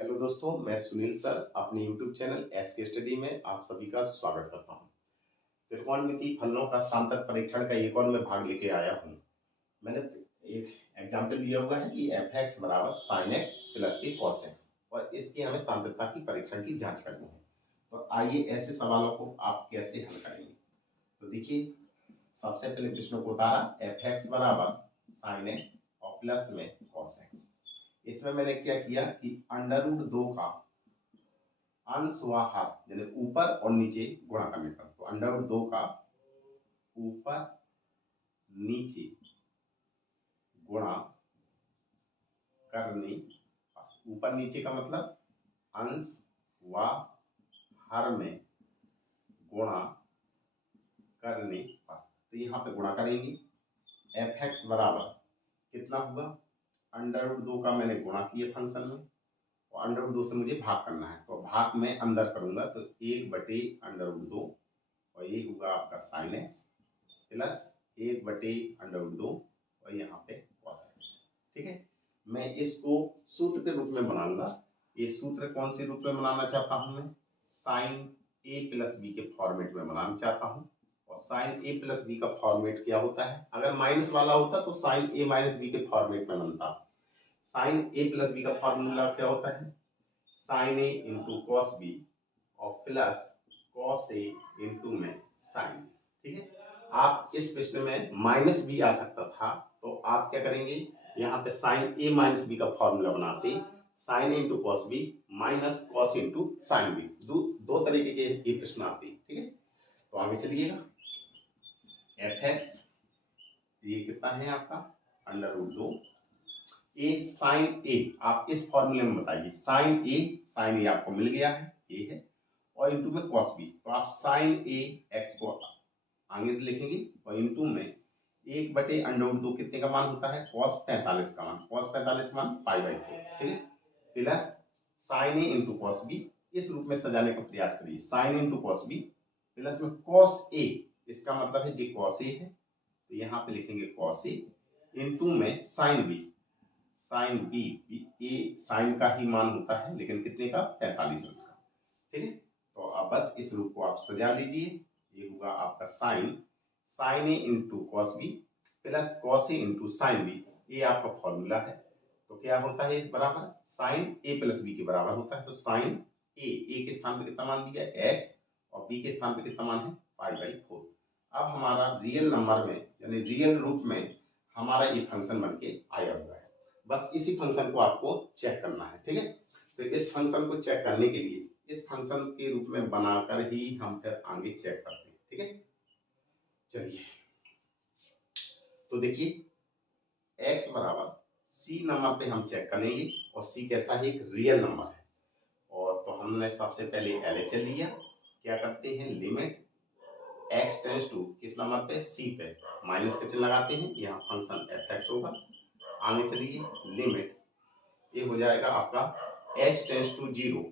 Hello दोस्तों, मैं Sunil sir अपने YouTube चैनल एस के स्टडी में आप सभी का स्वागत करता हूं। त्रिकोणमिति फलनों का सांतक परीक्षण का एक और मैं भाग लेके आया हूं। मैंने एक एग्जाम्पल दिया हुआ है कि एफ एक्स बराबर साइन एक्स प्लस के कॉस एक्स और इसकी हमें सांतकता की परीक्षण की जांच करनी है। तो आइए ऐसे सवालों को आप कैसे हल करेंगे। तो देखिए, सबसे पहले प्रश्न को उतारा, एफ एक्स बराबर साइन एक्स और प्लस में कॉस एक्स। इसमें मैंने क्या किया कि अंडर रूट 2 का अंश व हर यानी ऊपर और नीचे गुणा करने पर, तो अंडर रूट 2 का ऊपर नीचे गुणा करने पर, ऊपर नीचे का मतलब अंश व हर में गुणा करने पर, तो यहाँ पे गुणा करेंगे। एफ एक्स बराबर कितना हुआ, अंडर रूट 2 का मैंने गुणा किया फंक्शन में और अंडर रूट 2 से मुझे भाग करना है, तो भाग में अंदर करूंगा तो 1/√2 और ये होगा आपका साइन एक्स प्लस 1/√2 और यहाँ पे कॉस एक्स। ठीक है, मैं इसको सूत्र के रूप में बनाऊंगा। ये सूत्र कौन से रूप में बनाना चाहता हूं, मैं साइन ए प्लस बी के फॉर्मेट में बनाना चाहता हूं। और साइन ए प्लस बी का फॉर्मेट क्या होता है, अगर माइनस वाला होता तो साइन ए माइनस बी के फॉर्मेट में बनता। साइन ए प्लस बी का फॉर्मूला क्या होता है, साइन ए इंटू कॉस बी और प्लस कॉस ए इंटू में साइन। ठीक है, आप इस प्रश्न में माइनस बी आ सकता था, तो आप क्या करेंगे, यहाँ पे साइन ए माइनस बी का फॉर्मूला बनाते, साइन ए into cos B minus cos into sine B. दो तरीके के ये प्रश्न आते हैं। ठीक है, तो आगे चलिएगा। एफ एक्स ये कितना है आपका अंडर रूट 2, ए साइन ए आप इस फॉर्मूले में बताइए, साइन ए आपको मिल गया है, ए है, और इंटू में कॉस बी, तो आप साइन ए एक्स को आगे लिखेंगे और इंटू में 1/√2 कितने का मान होता है, cos 45 का मान, cos 45 मान π/4। ठीक है, प्लस साइन ए इंटू कॉस बी, इस रूप में सजाने का प्रयास करिए, sine into cos B plus में cos ए, इसका मतलब है जी cos ए है, तो यहाँ पे लिखेंगे cos ए इंटू में साइन बी, साइन बी, ए साइन का ही मान होता है लेकिन कितने का, 45 अंश का। ठीक है, तो अब बस इस रूप को आप सजा लीजिए। ये होगा आपका sine A into cos B plus cos A into sine B, ये आपका फॉर्मूला है। तो क्या होता है, इस बराबर साइन ए प्लस बी के बराबर होता है, तो साइन ए के स्थान पे कितना मान दिया एक्स और बी के स्थान पे कितना मान है π/4। अब हमारा रियल नंबर में यानी रियल रूप में हमारा ये फंक्शन बन के आया हुआ है। बस इसी फंक्शन को आपको चेक करना है। ठीक है, तो इस फंक्शन को चेक करने के लिए इस फंक्शन के रूप में बनाकर ही हम फिर आगे चेक करते हैं। ठीक है, चलिए, तो देखिए x बराबर c नंबर पे हम चेक करेंगे और c कैसा है, एक रियल नंबर है। और तो हमने सबसे पहले LHS लिया, क्या करते हैं, लिमिट x टेंस टू किस नंबर पे, c पे, माइनस का चिन्ह लगाते हैं, यहाँ फंक्शन fx होगा। आगे चलिए, लिमिट ये हो जाएगा आपका h टेंस टू 0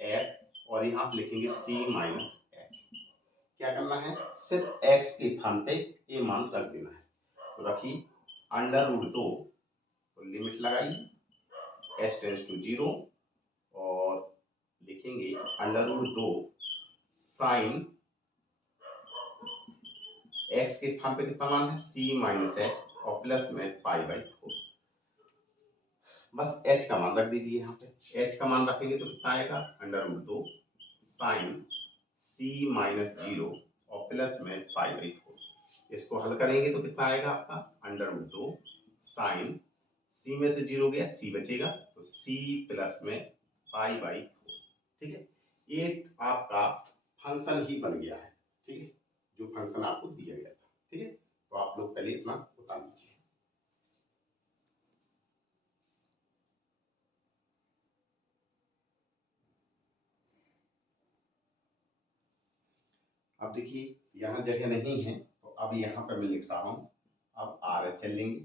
f और यहाँ पे लिखेंगे c माइनस h। क्या करना है, सिर्फ x के स्थान पे ये मान रख देना है, तो रखिए अंडर रूट 2, तो लिमिट लगाइए h टेंस टू 0 और लिखेंगे अंडर रूट 2 साइन x के स्थान पे कितना मान है, c माइनस h और प्लस में π/4। बस h का मान रख दीजिए, यहाँ पे h का मान रखेंगे तो कितना आएगा, under root 2 sine c minus 0 और प्लस में π/4। इसको हल करेंगे तो कितना आएगा आपका, अंडर रूट 2 साइन c में से 0 गया, c बचेगा, तो c प्लस में π/4। ठीक है, ये आपका फंक्शन ही बन गया है। ठीक है, जो फंक्शन आपको दिया गया था। ठीक है, तो आप लोग पहले इतना बता लीजिए। अब देखिए, यहाँ जगह नहीं है तो अब यहाँ पे मैं लिख रहा हूँ, अब RHL लेंगे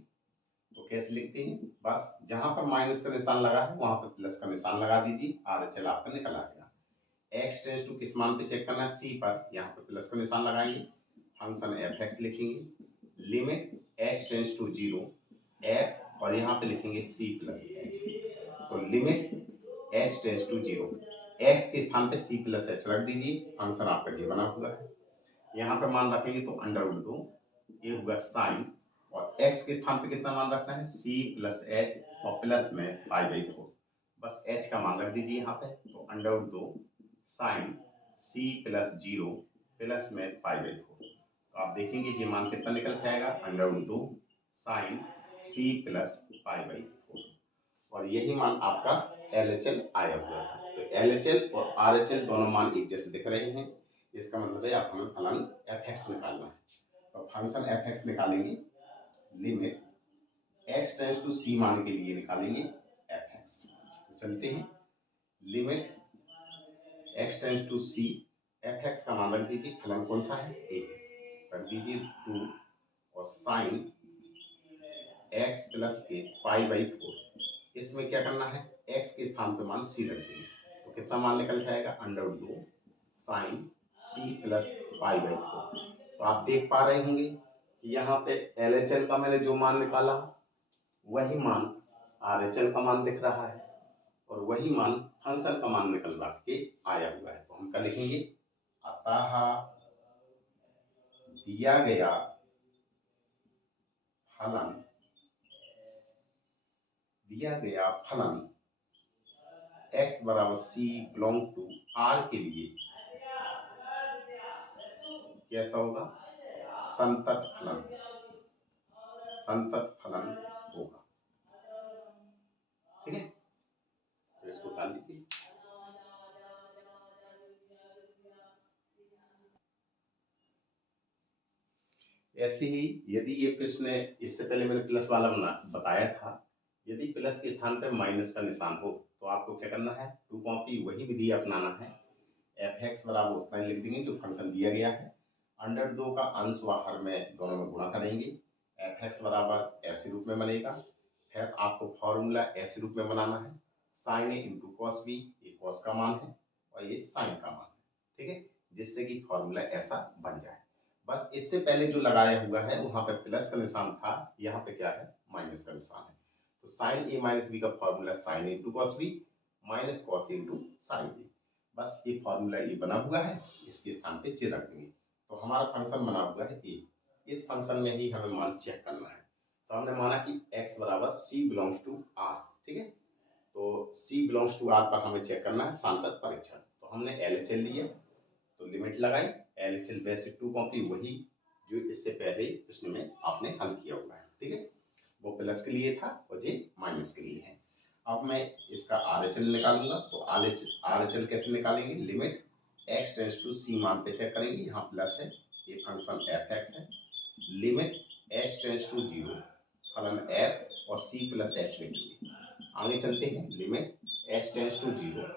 तो कैसे लिखते हैं, बस जहां पर माइनस का निशान लगा है वहां पर प्लस का निशान लगा दीजिए, RHL आपका निकल आएगा। x टेंस टू किस मान पे चेक करना है, c पर, यहाँ पे प्लस का निशान लगाएंगे, फंक्शन fx लिखेंगे, limit h tends to 0 f और यहाँ पे लिखेंगे c प्लस h, तो limit h tends to 0, x के स्थान पे c प्लस एच रख दीजिए, फंक्शन आपका जी बना हुआ है। यहाँ पे मान रखेंगे तो अंडर रूट 2, ये होगा साइन, और x के स्थान पे कितना मान रखना है, c प्लस एच और प्लस में पाई बाई 4, बस h का मान रख दीजिए यहाँ पे, तो under root 2 sine c plus 0 plus में पाई बाई 4। तो आप देखेंगे ये मान कितना निकल के आएगा, under root 2 sine c plus pi by 4, और यही मान आपका LHL आया हुआ था। तो LHL और RHL दोनों मान एक जैसे दिख रहे हैं, इसका मतलब है आप हमें फलन fx निकालना है। तो फंक्शन fx निकालेंगे, limit x tends to c मान के लिए निकालेंगे fx। तो चलते हैं, limit x tends to c, fx का मान रख दीजिए, फलन कौन सा है, a रख दीजिए 2, और साइन x प्लस के पाई बाई 4, इसमें क्या करना है, x के स्थान पे मान c रख देंगे, तो कितना मान निकल के आएगा, under root 2 sine c plus pi by 4। तो आप देख पा रहे होंगे कि यहाँ पे LHL का मैंने जो मान निकाला वही मान RHL का मान दिख रहा है, और वही मान फंक्शन का मान निकल के आया हुआ है। तो हम क्या लिखेंगे, अतः दिया गया फलन x बराबर c बिलोंग टू r के लिए कैसा होगा, संतत फलन होगा। ठीक है, तो इसको उतार लीजिए। ऐसे ही यदि ये प्रश्न, इससे पहले मैंने प्लस वाला बताया था, यदि प्लस के स्थान पर माइनस का निशान हो तो आपको क्या करना है, टू कॉपी वही विधि अपनाना है। fx बराबर उतना लिख देंगे जो फंक्शन दिया गया है, अंडर 2 का अंश व हर में दोनों में गुणा करेंगे, fx बराबर ऐसे रूप में बनेगा। फिर आपको फॉर्मूला ऐसे रूप में बनाना है, साइन ए इंटू कॉस बी, ये कॉस का मान है और ये साइन का मान है, ठीक है, जिससे कि फॉर्मूला ऐसा बन जाए। बस इससे पहले जो लगाया हुआ है वहां पे प्लस का निशान था, यहाँ पे क्या है, माइनस का निशान है। तो साइन ए माइनस बी का formula sine A into cos B minus cos A into sine B, बस ये फॉर्मूला ये बना हुआ है, इसके स्थान पे j रख देंगे। तो हमारा फंक्शन बना हुआ है a, इस फंक्शन में ही हमें मान चेक करना है। तो हमने माना कि x बराबर c बिलोंग्स टू r, ठीक है, तो c बिलोंग्स टू r पर हमें चेक करना है सांतत परीक्षण। तो हमने LHL लिया, तो लिमिट लगाई, LHL बेसिक टू कॉपी वही जो इससे पहले प्रश्न में आपने हल किया हुआ है, ठीक है, वो प्लस के लिए था और ये माइनस के लिए है। अब मैं इसका RHL निकालूंगा, तो RHL कैसे निकालेंगे, limit x tends to c मान पे चेक करेंगे, यहाँ प्लस है, ये फंक्शन fx है, लिमिट h टेंस टू 0, फलन f और c प्लस h लिखेंगे। आगे चलते हैं, लिमिट h टेंस टू 0,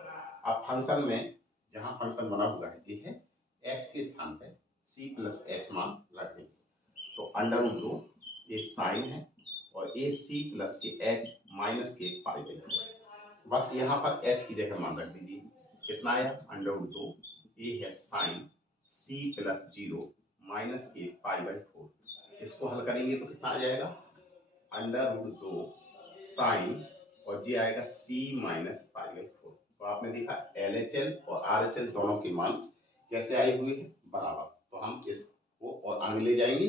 अब फंक्शन में जहाँ फंक्शन बना हुआ है जी है, x के स्थान पे c प्लस h मान रख देंगे, तो अंडर रूट 2 ये साइन है और ये c प्लस के h माइनस के पाई बाई 4, बस यहाँ पर h की जगह मान रख दीजिए, कितना आया, अंडर रूट 2, ये है साइन c प्लस 0 माइनस के पाई बाई 4। इसको हल करेंगे तो कितना आ जाएगा, अंडर रूट 2 साइन और जी आएगा c माइनस पाई बाई 4। तो आपने देखा LHL और RHL दोनों के मान कैसे आए हुए हैं, बराबर। तो हम इसको और आगे ले जाएंगे,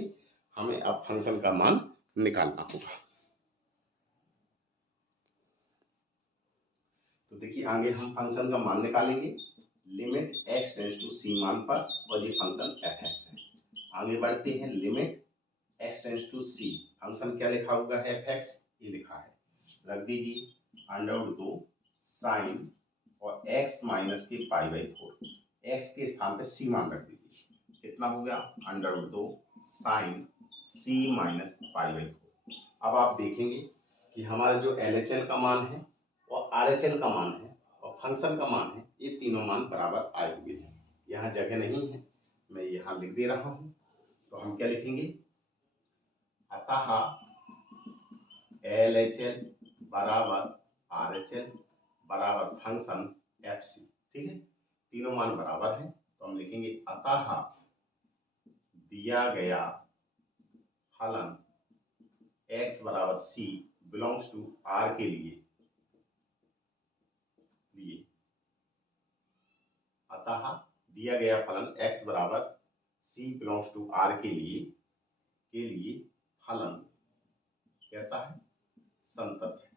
हमें अब फंक्शन का मान निकालना होगा। तो देखिए आगे हम फंक्शन का मान निकालेंगे, limit x tends to c मान पर, और ये फंक्शन fx है। आगे बढ़ते हैं, limit x tends to c, function क्या लिखा हुआ है, fx, ये लिखा है, रख दीजिए, अंडर रूट 2 साइन और x माइनस के पाई बाई 4, x के स्थान पे c मान रख दीजिए, कितना हो गया, under root 2 sine c minus pi by 4। अब आप देखेंगे कि हमारा जो LHL का मान है और RHL का मान है और फंक्शन का मान है, ये तीनों मान बराबर आए हुए हैं। यहाँ जगह नहीं है, मैं यहाँ लिख दे रहा हूँ, तो हम क्या लिखेंगे, अतः LHL बराबर RHL बराबर फंक्शन FC, ठीक है, तीनों मान बराबर हैं, तो हम लिखेंगे अतः दिया गया फलन x बराबर c बिलोंग्स टू r के लिए लिए। अतः दिया गया फलन x बराबर c बिलोंग्स टू r के लिए फलन कैसा है, संतत है।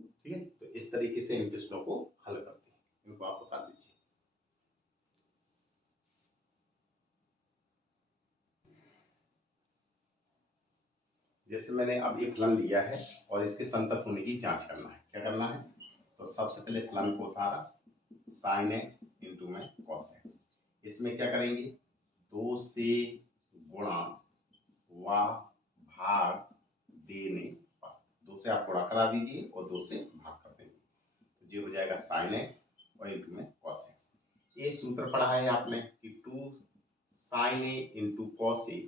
ठीक है, तो इस तरीके से इन प्रश्नों को हल करते हैं, इनको आप बता दीजिए। जैसे मैंने अब ये फलन लिया है और इसके संतत होने की जांच करना है, क्या करना है, तो सबसे पहले फलन को उतारा, साइन एक्स इंटू में कॉस एक्स, इसमें क्या करेंगे, 2 से गुणा व भाग देने पर, 2 से आप गुणा करा दीजिए और 2 से भाग कर देंगे, तो ये हो जाएगा साइन एक्स और इंटू में कॉस एक्स। ये सूत्र पढ़ा है आपने कि 2 sign A into cos A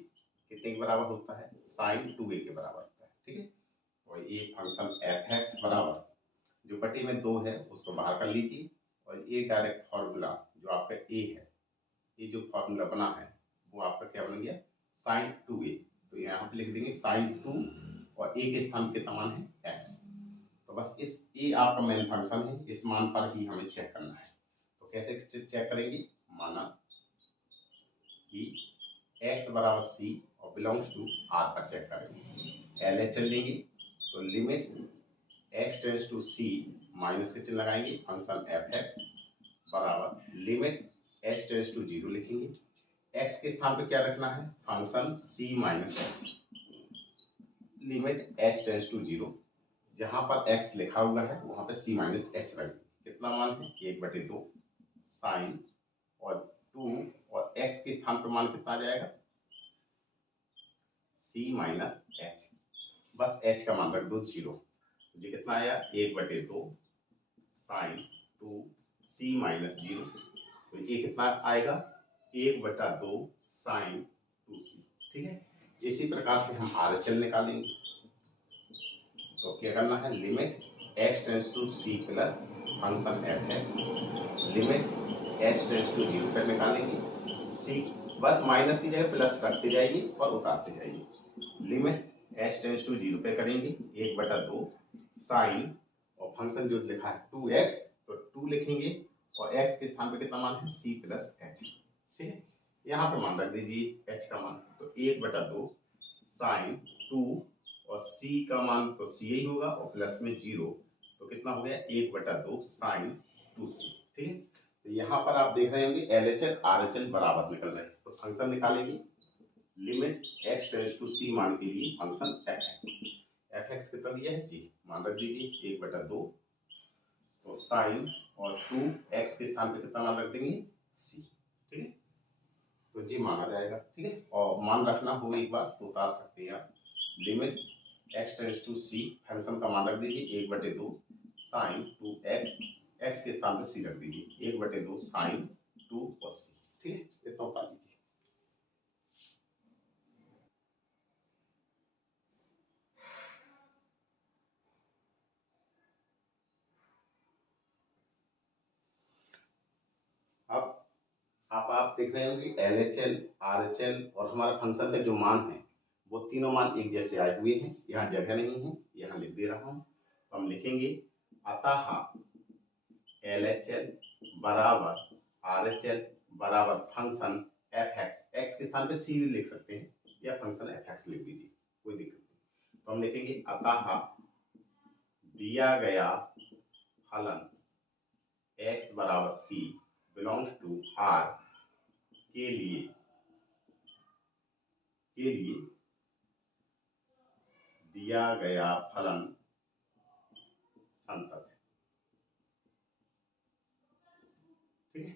कितने के बराबर होता है, साइन 2a के बराबर होता है। ठीक है, और ये फंक्शन एफ एक्स बराबर जो बटे में 2 है उसको बाहर कर लीजिए, और ये डायरेक्ट फॉर्मूला जो आपका ए है, ये जो फॉर्मूला बना है वो आपका क्या बन गया, साइन 2a, तो यहाँ पे लिख देंगे साइन 2 और a के स्थान के समान है x, तो बस इस ए आपका मेन फंक्शन है, इस मान पर ही हमें चेक करना है। तो कैसे चेक करेंगे, माना कि x बराबर c और बिलोंग्स टू r पर चेक करेंगे, LHL लेंगे, तो limit x tends to c, minus के चिन्ह लगाएंगे, फंक्शन एफ एक्स बराबर लिमिट h टेंड्स टू 0 लिखेंगे, x के स्थान पे क्या रखना है, function c minus h, limit h tends to 0, जहां पर x लिखा हुआ है वहां पे c माइनस h रखेंगे, कितना मान है 1/2 साइन और 2, और x के स्थान पर मान कितना आ जाएगा, c माइनस h, बस h का मान रख दो 0, ये कितना आया 1/2 साइन 2 c माइनस 0, तो ये कितना आएगा 1/2 साइन 2c। ठीक है, इसी प्रकार से हम RHL निकालेंगे, तो क्या करना है, limit x tends to c plus function f x, limit h tends to 0 पर निकालेंगे, c बस माइनस की जगह प्लस रखते जाइए और उतारते जाइए, लिमिट h टेंड्स टू 0 पे करेंगे 1/2 साइन, और फंक्शन जो लिखा है 2x, तो 2 लिखेंगे और x के स्थान पे कितना मान है c प्लस h। ठीक है, यहाँ पे मान रख दीजिए h का मान, तो 1/2 साइन 2 और c का मान तो c ही होगा और प्लस में 0, तो कितना हो गया 1/2 साइन 2c। ठीक है, तो यहाँ पर आप देख रहे होंगे LHL RHL बराबर निकल रहे हैं, तो फंक्शन निकालेंगे, limit x tends to c मान के लिए फंक्शन एफ एक्स कितना दिया है जी, मान रख दीजिए 1/2, तो साइन और 2 x के स्थान पे कितना मान रख देंगे c। ठीक है, तो जी मान आ जाएगा। ठीक है, और मान रखना हो एक बार तो उतार सकते हैं आप, limit x tends to c, function का मान रख दीजिए 1/2 साइन 2x, x के स्थान पे c रख दीजिए 1/2 साइन 2 और c। ठीक है, इतना उतार दीजिए। अब आप देख रहे होंगे LHL RHL और हमारा फंक्शन का जो मान है वो तीनों मान एक जैसे आए हुए हैं, यहाँ जगह नहीं है, यहाँ लिख दे रहा हूँ, तो हम लिखेंगे अतः LHL बराबर RHL बराबर फंक्शन एफ एक्स, एक्स के स्थान पे c भी लिख सकते हैं या फंक्शन एफ एक्स लिख दीजिए, कोई दिक्कत नहीं, तो हम लिखेंगे अतः दिया गया फलन x बराबर c बिलोंग्स टू r के लिए दिया गया फलन संतत है। ठीक है,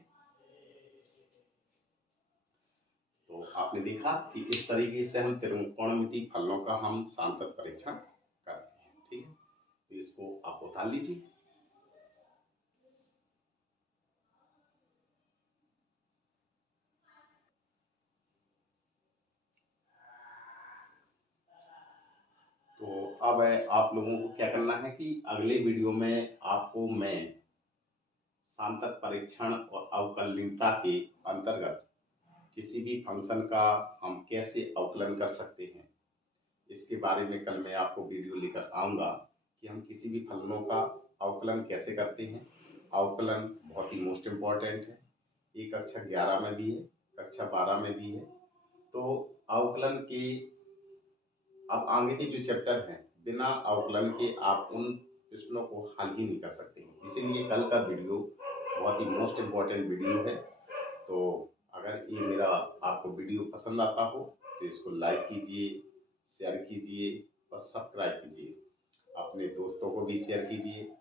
तो आपने देखा कि इस तरीके से हम त्रिकोणमितीय फलनों का हम सांतत परीक्षण करते हैं। ठीक है, तो इसको आप उतार लीजिए। तो अब आप लोगों को क्या करना है कि अगले वीडियो में आपको मैं सांतत परीक्षण और अवकलनीयता के अंतर्गत किसी भी फंक्शन का हम कैसे अवकलन कर सकते हैं, इसके बारे में कल मैं आपको वीडियो लेकर आऊंगा कि हम किसी भी फलनों का अवकलन कैसे करते हैं। अवकलन बहुत ही मोस्ट इम्पॉर्टेंट है, ये कक्षा 11 में भी है, कक्षा 12 में भी है। तो अवकलन के अब आगे के जो चैप्टर हैं, बिना अवकलन के आप उन प्रश्नों को हल ही नहीं कर सकते हैं। इसीलिए कल का वीडियो बहुत ही मोस्ट इम्पॉर्टेंट वीडियो है। तो अगर ये मेरा आपको वीडियो पसंद आता हो तो इसको लाइक कीजिए, शेयर कीजिए और सब्सक्राइब कीजिए। अपने दोस्तों को भी शेयर कीजिए।